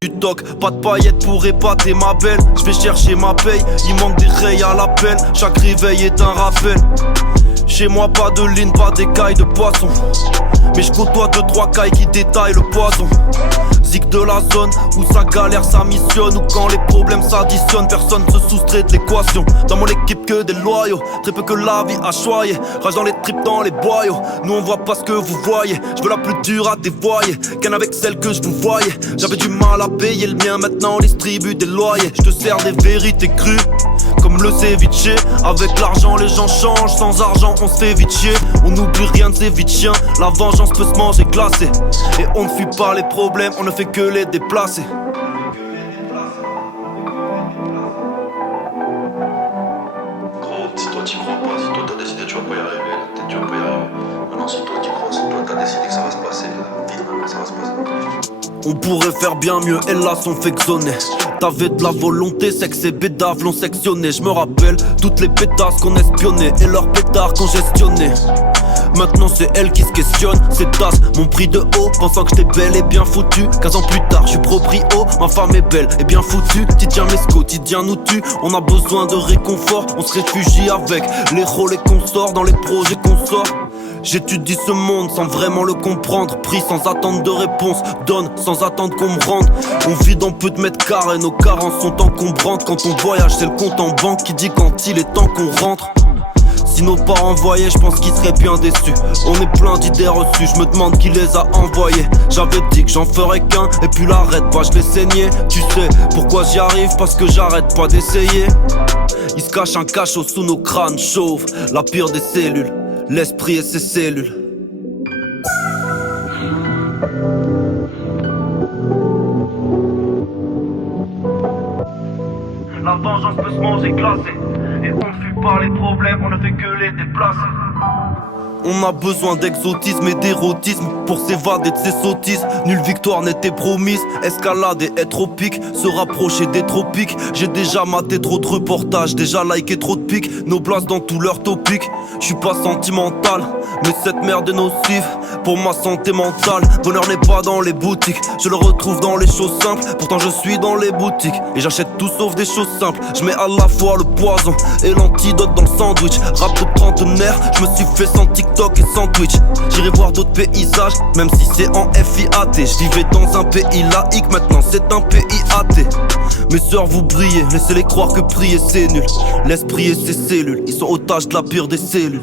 Du toc, pas de paillettes pour épater ma belle. Je vais chercher ma paye, il manque des rayes à l'appel. Chaque réveil est un rappel. Chez moi pas de ligne, pas d'écailles de poisson. Mais je côtoie 2-3 cailles qui détaillent le poison. Zig de la zone où ça galère, ça missionne. Ou quand les problèmes s'additionnent, personne se soustrait de l'équation. Dans mon équipe que des loyaux, très peu que la vie a choyé. Rage dans les tripes, dans les boyaux. Nous on voit pas ce que vous voyez. Je veux la plus dure à dévoyer qu'un avec celle que je vous voyais. J'avais du mal à payer le mien, maintenant on distribue des loyers. Je te sers des vérités crues comme le ceviche. Avec l'argent les gens changent, sans argent on se fait vite chier. On n'oublie rien de ces vies de chiens. La vengeance peut se manger glacée. Et on ne fuit pas les problèmes, on ne fait que les déplacer. Gros, si toi t'y crois pas, si toi t'as décidé tu vas pas y arriver, peut-être tu vas pas y arriver. Maintenant si toi t'y crois, si toi t'as décidé que ça va se passer, vite ça va se passer. On pourrait faire bien mieux, elles là sont fectionnées. T'avais de la volonté, c'est que ces bédaves l'ont sectionné. Je me rappelle toutes les pétasses qu'on espionnait et leurs pétards qu'on gestionnait. Maintenant c'est elle qui se questionne, c'est tasse, mon prix de haut, pensant que j'étais belle et bien foutue. 15 ans plus tard, je suis proprio, ma femme est belle et bien foutue. Quotidien mes quotidien nous tue, on a besoin de réconfort. On se réfugie avec les rôles et consorts dans les projets qu'on sort. J'étudie ce monde sans vraiment le comprendre. Pris sans attendre de réponse, donne sans attendre qu'on me rende. On vit dans peu de mètres carrés, nos carences sont encombrantes. Quand on voyage c'est le compte en banque qui dit quand il est temps qu'on rentre. Si nos parents voyaient, je pense qu'ils seraient bien déçus. On est plein d'idées reçues, je me demande qui les a envoyées. J'avais dit que j'en ferais qu'un, et puis l'arrête pas, je l'ai saigné. Tu sais pourquoi j'y arrive, parce que j'arrête pas d'essayer. Il se cache un cachot sous nos crânes chauves, la pire des cellules, l'esprit et ses cellules. La vengeance peut se manger glacée. Et on ne fuit pas les problèmes, on ne fait que les déplacer. On a besoin d'exotisme et d'érotisme pour s'évader de ces sottises. Nulle victoire n'était promise, escalader est tropique, se rapprocher des tropiques. J'ai déjà maté trop de reportages, déjà liké trop de pics. Nos places dans tous leurs topics. J'suis pas sentimental, mais cette merde est nocive pour ma santé mentale. Bonheur n'est pas dans les boutiques, je le retrouve dans les choses simples. Pourtant je suis dans les boutiques et j'achète tout sauf des choses simples. Je mets à la fois le poison et l'antidote dans le sandwich. Rap de trentenaire, je me suis fait sans TikTok et sans Twitch. J'irai voir d'autres paysages, même si c'est en FIAT. Je vivais dans un pays laïque, maintenant c'est un pays athée. Mes sœurs vous brillez, laissez-les croire que prier c'est nul. L'esprit et ses cellules, ils sont otages de la pire des cellules.